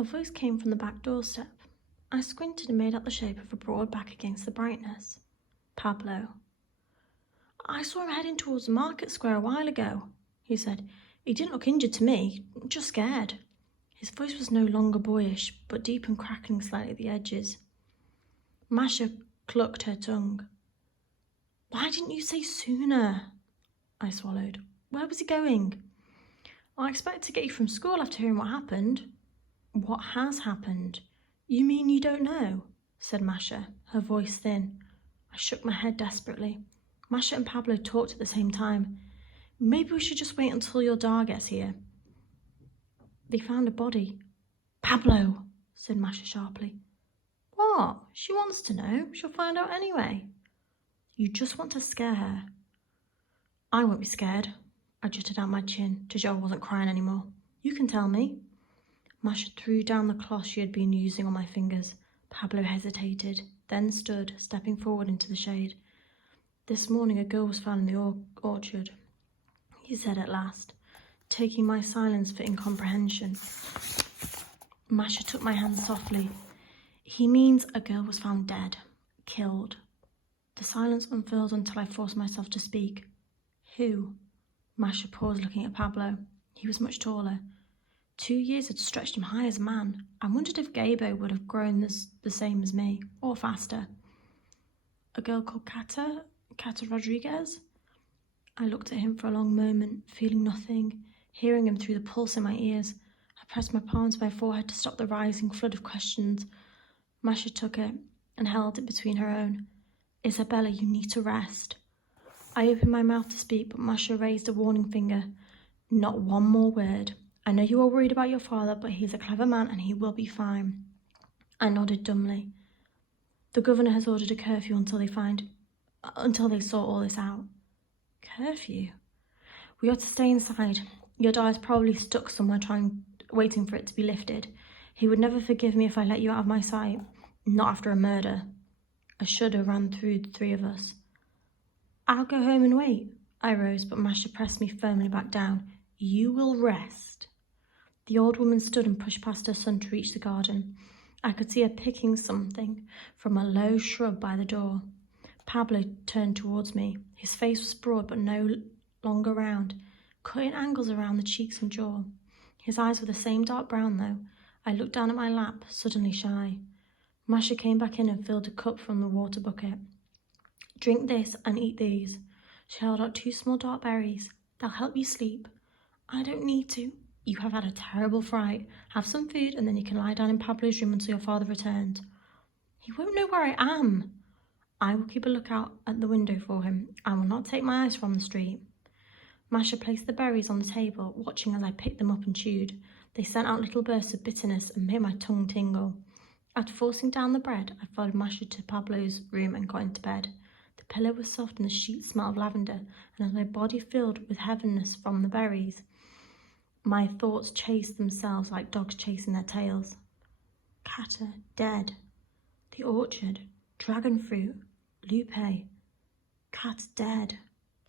A voice came from the back doorstep. I squinted and made out the shape of a broad back against the brightness. Pablo. I saw him heading towards the market square a while ago, he said. He didn't look injured to me, just scared. His voice was no longer boyish, but deep and crackling slightly at the edges. Masha clucked her tongue. Why didn't you say sooner? I swallowed. Where was he going? I expect to get you from school after hearing what happened. What has happened? You mean you don't know? Said Masha, her voice thin. I shook my head desperately. Masha and Pablo talked at the same time. Maybe we should just wait until your dad gets here. They found a body. Pablo, said Masha sharply. What? She wants to know. She'll find out anyway. You just want to scare her. I won't be scared. I jutted out my chin to show I wasn't crying anymore. You can tell me. Masha threw down the cloth she had been using on my fingers. Pablo hesitated, then stood, stepping forward into the shade. This morning a girl was found in the orchard, he said at last, taking my silence for incomprehension. Masha took my hand softly. He means a girl was found dead, killed. The silence unfurled until I forced myself to speak. Who? Masha paused, looking at Pablo. He was much taller. 2 years had stretched him high as a man. I wondered if Gabo would have grown the same as me, or faster. A girl called Cata Rodriguez? I looked at him for a long moment, feeling nothing, hearing him through the pulse in my ears. I pressed my palm to my forehead to stop the rising flood of questions. Masha took it and held it between her own. Isabella, you need to rest. I opened my mouth to speak, but Masha raised a warning finger. Not one more word. I know you are worried about your father, but he's a clever man and he will be fine. I nodded dumbly. The governor has ordered a curfew until they sort all this out. Curfew? We are to stay inside. Your dad is probably stuck somewhere waiting for it to be lifted. He would never forgive me if I let you out of my sight. Not after a murder. A shudder ran through the three of us. I'll go home and wait. I rose, but Masha pressed me firmly back down. You will rest. The old woman stood and pushed past her son to reach the garden. I could see her picking something from a low shrub by the door. Pablo turned towards me. His face was broad but no longer round, cutting angles around the cheeks and jaw. His eyes were the same dark brown though. I looked down at my lap, suddenly shy. Masha came back in and filled a cup from the water bucket. Drink this and eat these. She held out 2 small dark berries. They'll help you sleep. I don't need to. You have had a terrible fright. Have some food and then you can lie down in Pablo's room until your father returns. He won't know where I am. I will keep a lookout at the window for him. I will not take my eyes from the street. Masha placed the berries on the table, watching as I picked them up and chewed. They sent out little bursts of bitterness and made my tongue tingle. After forcing down the bread, I followed Masha to Pablo's room and got into bed. The pillow was soft and the sheets smelled of lavender, and as my body filled with heaviness from the berries, my thoughts chased themselves like dogs chasing their tails. Cata, dead. The orchard, dragon fruit, Lupe. Cat dead.